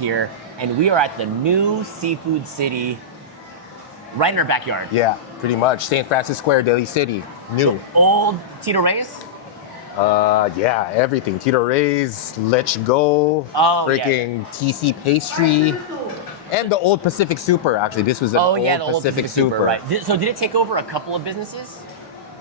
here, and we are at the new Seafood City, right in our backyard. Yeah, pretty much. St. Francis Square Daly City, new. Old Tito Reyes? Yeah, everything. Tito Reyes, Let's Go, freaking TC Pastry, and the old Pacific Super, actually. This was an old Pacific Super. Right. So did it take over a couple of businesses?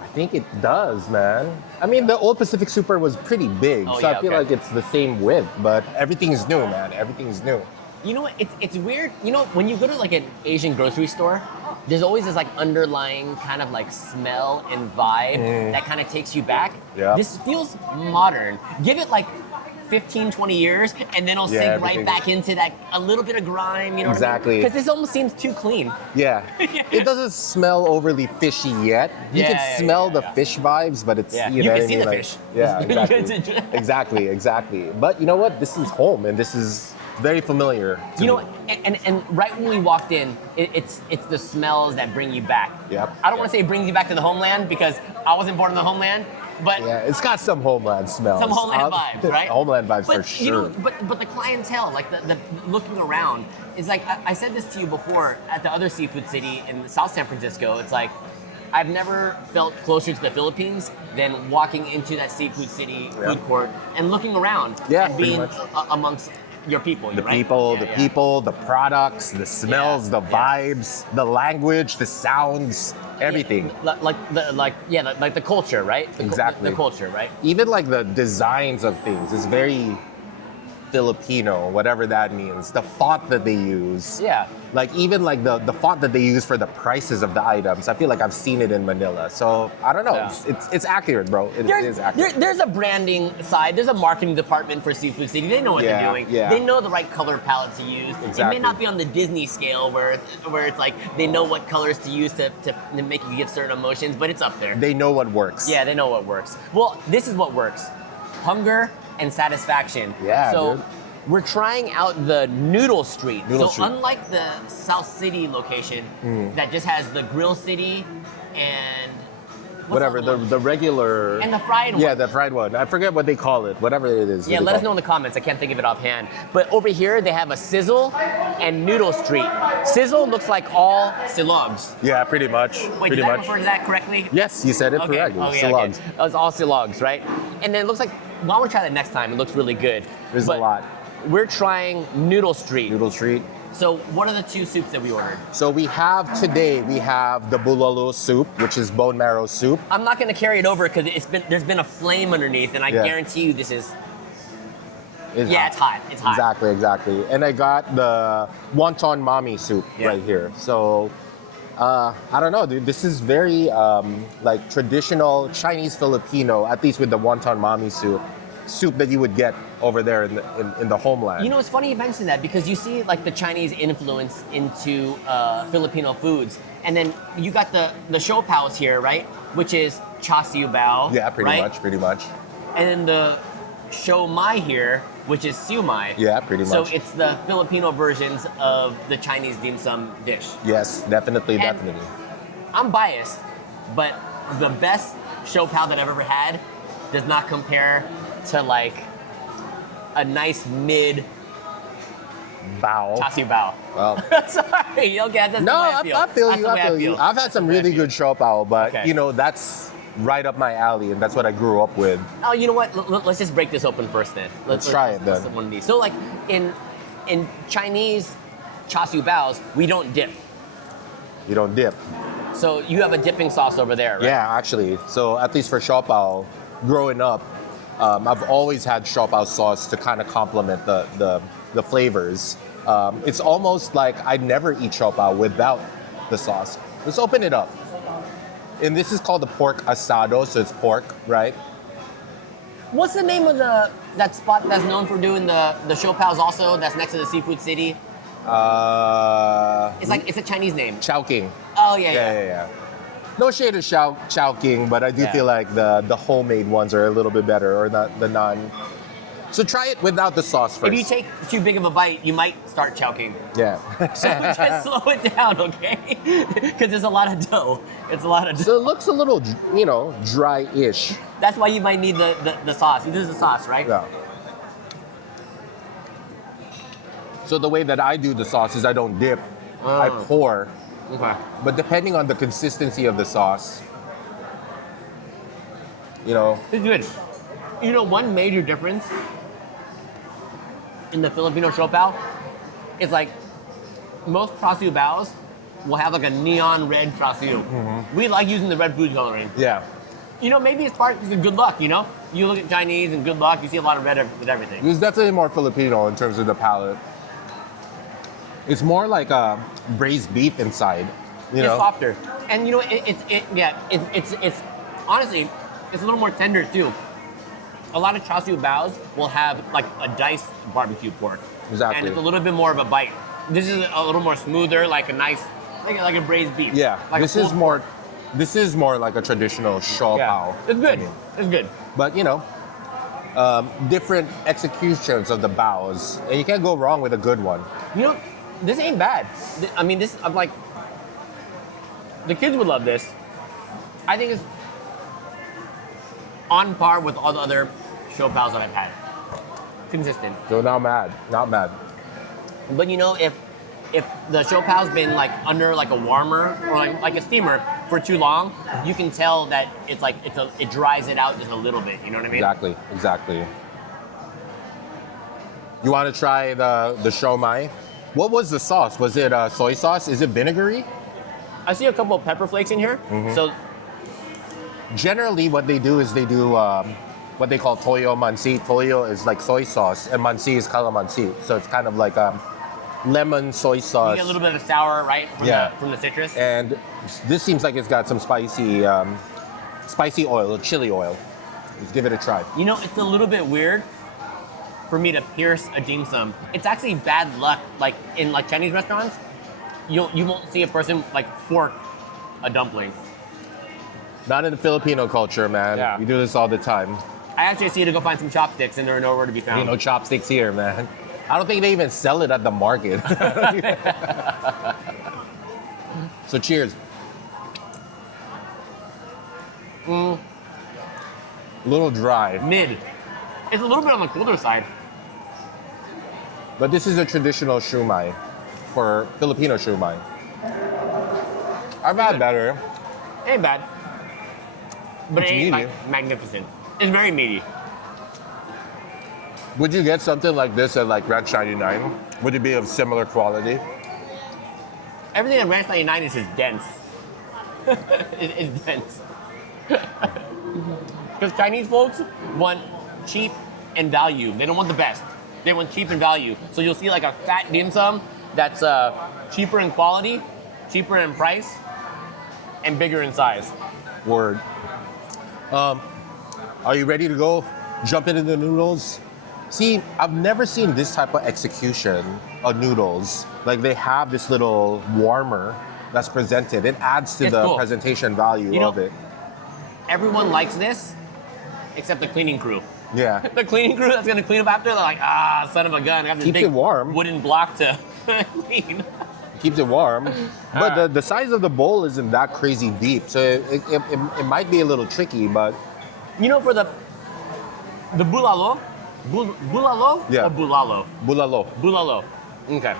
I think it does, man. I mean, the old Pacific Super was pretty big, I feel like it's the same width, but everything is new, man. Everything is new. You know what? It's weird. You know, when you go to like an Asian grocery store, there's always this like underlying kind of like smell and vibe that kind of takes you back. Yeah. This feels modern. Give it like 15, 20 years, and then it'll sink right back into that a little bit of grime, you know Exactly. Because this almost seems too clean. Yeah. It doesn't smell overly fishy yet. You can smell the fish vibes, but it's, you know can what I see mean? the Like, fish. Yeah, exactly. But you know what? This is home, and this is very familiar to You know, me. and right when we walked in, it's the smells that bring you back. Yep. I don't want to say it brings you back to the homeland because I wasn't born in the homeland, but Yeah, it's got some homeland smells. some homeland vibes, right? Homeland vibes but, for sure. You know, but the clientele, like the looking around, is like I said this to you before at the other seafood city in South San Francisco. It's like I've never felt closer to the Philippines than walking into that seafood city food court and looking around and being amongst your people. The right? people, the products, the smells, the vibes, the language, the sounds, everything. Like the culture, right? Exactly. The culture, right? Even like the designs of things is very Filipino, whatever that means. The font that they use. Yeah. Like even like the font that they use for the prices of the items. I feel like I've seen it in Manila. So I don't know. Yeah. It's accurate, bro. It is accurate. There's a branding side. There's a marketing department for Seafood City. They know what they're doing. Yeah. They know the right color palette to use. Exactly. It may not be on the Disney scale where it's like they know what colors to use to make you give certain emotions, but it's up there. They know what works. Yeah, they know what works. Well, this is what works. Hunger and satisfaction. Yeah, So dude. we're trying out the Noodle Street. Noodle so Street. unlike the South City location that just has the Grill City and Whatever, the regular... And the fried one. Yeah, the fried one. I forget what they call it. Whatever it is. Yeah, let us know in the comments. I can't think of it offhand. But over here, they have a Sizzle and Noodle Street. Sizzle looks like all silogs. Yeah, pretty much. Wait, did I refer to that correctly? Yes, you said it correctly. Okay. That was all silogs, right? And then it looks like, well, I want to try that next time. It looks really good. There's a lot. We're trying Noodle Street. Noodle Street. So what are the two soups that we ordered? So we have the Bulalo soup, which is bone marrow soup. I'm not going to carry it over because there's been a flame underneath, and I guarantee you this is. It's hot. It's hot. Exactly. And I got the wonton mami soup right here. So I don't know, dude. This is very like traditional Chinese Filipino, at least with the wonton mami soup that you would get over there in the homeland. You know, it's funny you mentioned that because you see like the Chinese influence into Filipino foods, and then you got the show pals here, right? Which is char siu bao. Yeah, pretty much. And then the show mai here, which is siu mai. Yeah, pretty much. So it's the Filipino versions of the Chinese dim sum dish. Yes, definitely. I'm biased, but the best show pal that I've ever had does not compare to like a nice mid bao. char siu bao. Well, sorry, okay, that's no, the way I feel That's the way I you. feel. I've had some really good siopao, but you know that's right up my alley, and that's what I grew up with. Oh, you know what? Let's just break this open first, then. Let's try it, then. One of these. So, like in Chinese char siu baos, we don't dip. You don't dip. So you have a dipping sauce over there, right? Yeah, actually. So at least for siopao, growing up, I've always had siopao sauce to kind of complement the flavors. It's almost like I never eat siopao without the sauce. Let's open it up. And this is called the pork asado, so it's pork, right? What's the name of that spot that's known for doing the show pals also? That's next to the Seafood City. It's a Chinese name. Chowking. Oh yeah. No shade of Chowking, but I do feel like the homemade ones are a little bit better, or the non. So try it without the sauce first. If you take too big of a bite, you might start chowking. Yeah. So just slow it down, okay? Because there's a lot of dough. It's a lot of dough. So it looks a little, dry-ish. That's why you might need the sauce. This is the sauce, right? Yeah. So the way that I do the sauce is I don't dip, I Oh. pour. Okay. But depending on the consistency of the sauce, you know, It's good. You know, one major difference in the Filipino siopao is like most char siu baos will have like a neon red char siu. We like using the red food coloring. yeah. You know, maybe it's part because of good luck, you know? You look at Chinese and good luck, you see a lot of red with everything. It's definitely more Filipino in terms of the palate. It's more like a braised beef inside, you It's know? softer. And you know, it's honestly, it's a little more tender too. A lot of char siu baos will have like a diced barbecue pork. Exactly. And it's a little bit more of a bite. This is a little more smoother, like a nice, like a braised beef. Yeah, Like this a is pulled more. This is more like a traditional shaw Yeah. pao. It's good. to me. It's good. But you know, different executions of the baos, and you can't go wrong with a good one. You know, this ain't bad. I mean, this, I'm like, the kids would love this. I think it's on par with all the other show pals that I've had. Consistent. So not mad, not mad. But you know, if the show pal's been like under like a warmer or like a steamer for too long, you can tell that it's like it dries it out just a little bit. You know what I mean? Exactly, exactly. You want to try the siomai? What was the sauce? Was it soy sauce? Is it vinegary? I see a couple of pepper flakes in here. So Generally, what they do is they do what they call toyo mansi. Toyo is like soy sauce, and mansi is calamansi. So it's kind of like lemon soy you sauce. get a little bit of sour, right? From the citrus. And this seems like it's got some spicy oil, chili oil. Let's give it a try. You know, it's a little bit weird for me to pierce a dim sum. It's actually bad luck. Like in like Chinese restaurants, you won't see a person like fork a dumpling. Not in the Filipino culture, man. Yeah. We do this all the time. I actually see you to go find some chopsticks, and they're nowhere to be found. Ain't no chopsticks here, man. I don't think they even sell it at the market. So cheers. A little dry, Mid. It's a little bit on the colder side. but this is a traditional siomai for Filipino siomai. I've had better. Ain't bad. But It's it ain't meaty. like magnificent. It's very meaty. Would you get something like this at like Ranch 99? Would it be of similar quality? Everything at Ranch 99 is just dense. It's dense. Because Chinese folks want cheap and value. They don't want the best. They want cheap and value. So you'll see like a fat dim sum that's cheaper in quality, cheaper in price, and bigger in size. Word. Are you ready to go jump into the noodles? See, I've never seen this type of execution of noodles. Like they have this little warmer that's presented. It adds to It's the cool. presentation value You know- of it. Everyone likes this, except the cleaning crew. Yeah. The cleaning crew that's gonna clean up after, they're like, son of a gun. I have this Keeps big it warm. wooden block to clean. Keeps it warm. But the size of the bowl isn't that crazy deep. So it might be a little tricky, but You know, for the bulalo, bulalo Yeah. or bulalo? bulalo. Bulalo. Okay.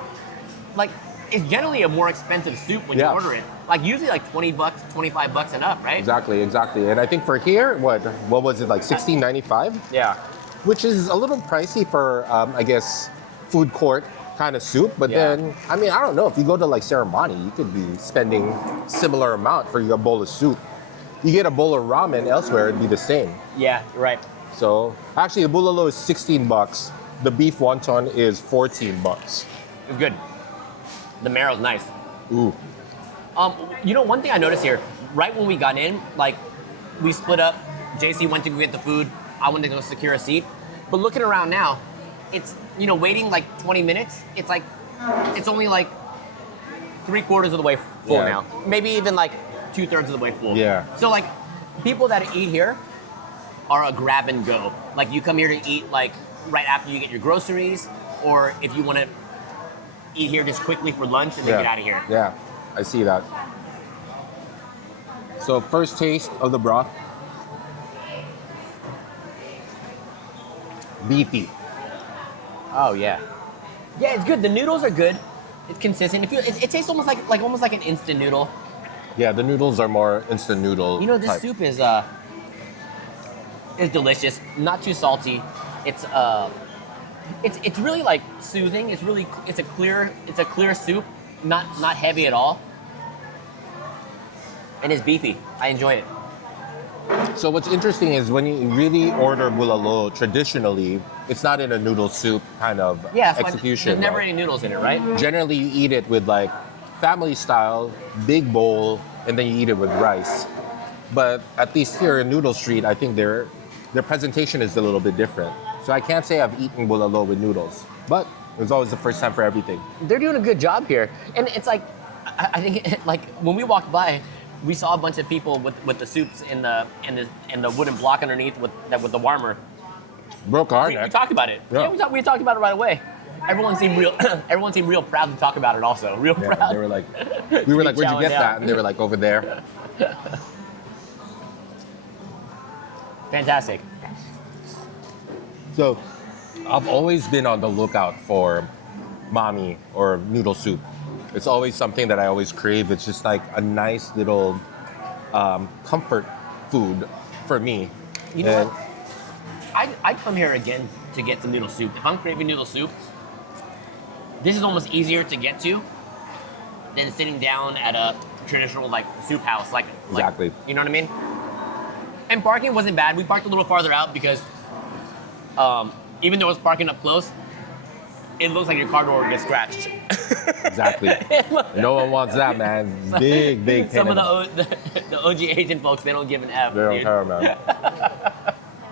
Like, it's generally a more expensive soup when Yeah. you order it. Like usually like $20, $25 and up, right? Exactly, exactly. And I think for here, what was it, like $16.95? Yeah. Which is a little pricey for, I guess, food court kind of soup. But Yeah. then, I mean, I don't know. If you go to like Seremani, you could be spending similar amount for your bowl of soup. You get a bowl of ramen elsewhere, it'd be the same. Yeah, you're right. So actually, the bulalo is $16. The beef wonton is $14. It's good. The marrow's nice. Ooh. You know, one thing I noticed here, right when we got in, like, we split up. JC went to go get the food. I went to go secure a seat. But looking around now, it's, you know, waiting like 20 minutes. It's like, it's only like 3/4 of the way full Yeah. now. Maybe even like 2/3 of the way full. Yeah. So like, people that eat here are a grab and go. Like, you come here to eat like right after you get your groceries, or if you want to eat here just quickly for lunch and then get out of here. Yeah, I see that. So first taste of the broth. Beefy. Oh yeah. Yeah, it's good. The noodles are good. It's consistent. It tastes almost like an instant noodle. Yeah, the noodles are more instant noodle. You know, this type. soup is delicious. Not too salty. It's really like soothing. It's a clear soup. Not heavy at all. And it's beefy. I enjoy it. So what's interesting is when you really order bulalo, traditionally, it's not in a noodle soup kind of execution. There's never right? any noodles in it, right? Generally, you eat it with like family style, big bowl, and then you eat it with rice. But at least here in Noodle Street, I think their presentation is a little bit different. So I can't say I've eaten bulalo with noodles, but it was always the first time for everything. They're doing a good job here, and it's like I think like when we walked by, we saw a bunch of people with the soups in the wooden block underneath with the warmer. Broke our We neck. talked about it. Yeah. We talked about it right away. Everyone seemed real proud to talk about it. Also, real Yeah, proud. they were like, we were like, where'd you get Challenge out. that? And they were like, over there. Fantastic. So I've always been on the lookout for mami or noodle soup. It's always something that I always crave. It's just like a nice little comfort food for me. You know what? I'd come here again to get some noodle soup. If I'm craving noodle soup, this is almost easier to get to than sitting down at a traditional like soup house. Exactly. You know what I mean? And parking wasn't bad. We parked a little farther out because even though it's parking up close, it looks like your car door gets scratched. Exactly. No one wants that, man. Big pain. Some of the OG Asian folks, they don't give an F. They don't dude. care, man.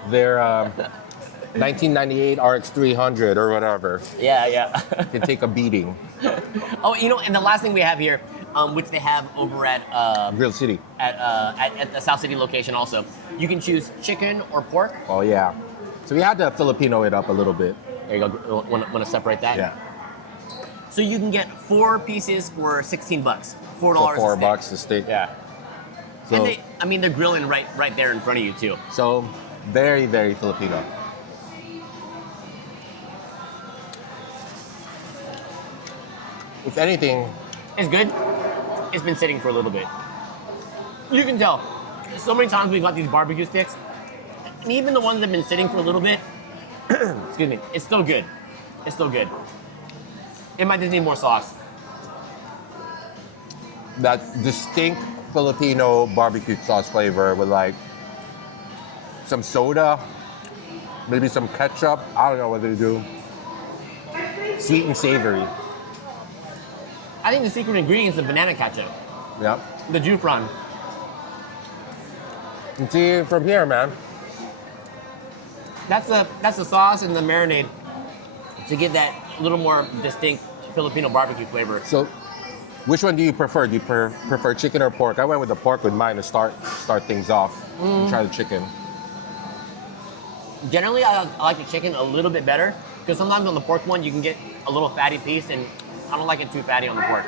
They're 1998 RX 300 or whatever. Yeah. Can take a beating. Oh, you know, and the last thing we have here, which they have over at Grill City. at the South City location also, you can choose chicken or pork. Oh yeah. So we had to Filipino it up a little bit. There you go. Want to separate that? Yeah. So you can get 4 pieces for $16. $4 So a $4 steak. a steak. Yeah. So, And they're grilling right there in front of you too. so very, very Filipino. If anything, It's good. It's been sitting for a little bit. You can tell. So many times we've got these barbecue sticks, and even the ones that have been sitting for a little bit, excuse me, it's still good. It's still good. It might just need more sauce. that distinct Filipino barbecue sauce flavor with like some soda, maybe some ketchup. I don't know what they do. Sweet and savory. I think the secret ingredient is the banana ketchup, Yep. the jufran. And see from here, man. That's the sauce and the marinade to give that little more distinct Filipino barbecue flavor. So, which one do you prefer? Do you prefer chicken or pork? I went with the pork with mine to start things off. Try the chicken. Generally, I like the chicken a little bit better because sometimes on the pork one you can get a little fatty piece, and I don't like it too fatty on the pork.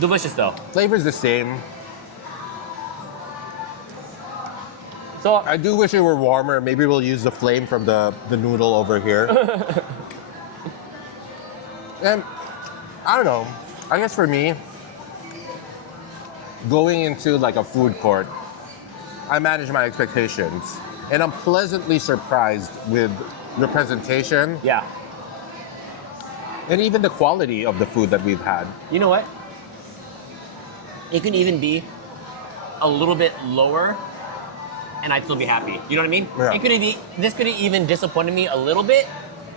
Delicious though. Flavor's the same. So I do wish it were warmer. Maybe we'll use the flame from the noodle over here. And I don't know. I guess for me, going into like a food court, I manage my expectations. And I'm pleasantly surprised with the presentation yeah, and even the quality of the food that we've had. you know what? It can even be a little bit lower, and I'd still be happy. You know what I mean? Yeah. This could have even disappointed me a little bit,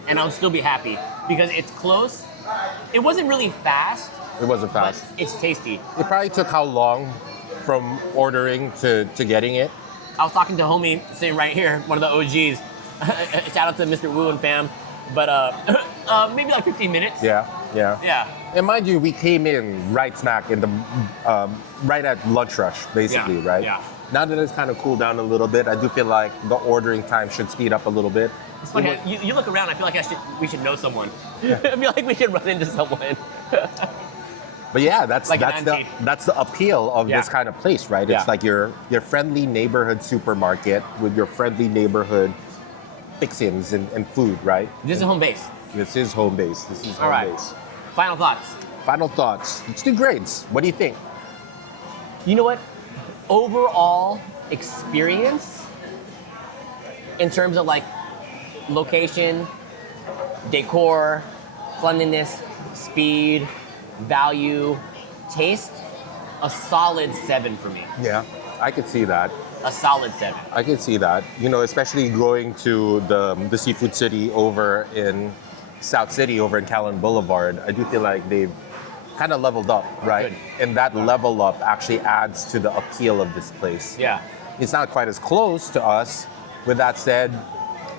and I would still be happy because it's close. It wasn't really fast, It wasn't but fast. it's tasty. It probably took how long from ordering to getting it? I was talking to homie sitting right here, one of the OGs. Shout out to Mr. Wu and fam. But maybe like 15 minutes. Yeah. Yeah. And mind you, we came in right smack in the right at lunch rush, basically, Yeah, right? yeah. Now that it's kind of cooled down a little bit, I do feel like the ordering time should speed up a little bit. It's funny. You look around. I feel like we should know someone. I feel like we should run into someone. But yeah, that's Like an that's the appeal of Yeah. this kind of place, right? Yeah. It's like your friendly neighborhood supermarket with your friendly neighborhood fixings and food, right? This is home base. This is home base. This is home All right. base. Final thoughts. Final thoughts. Let's do grades. What do you think? You know what? Overall experience in terms of like location, decor, cleanliness, speed, value, taste, a solid 7 for me. Yeah, I could see that. A solid 7. I can see that. You know, especially going to the seafood city over in South City, over in Callan Boulevard, I do feel like they've kind of leveled up, right? Good. And that level up actually adds to the appeal of this place. Yeah. It's not quite as close to us. With that said,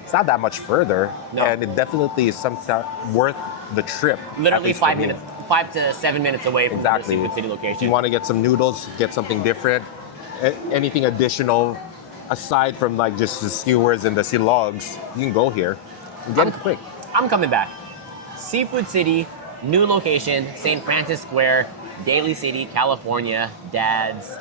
it's not that much further, No. and it definitely is worth the trip. at Literally least for 5 me. minutes, 5 to 7 minutes away from Exactly. the Seafood City If you location. want to get some noodles, get something different, anything additional aside from like just the skewers and the silogs, you can go here and get it quick. I'm coming back. Seafood City, new location, St. Francis Square, Daly City, California, D.A.D.S.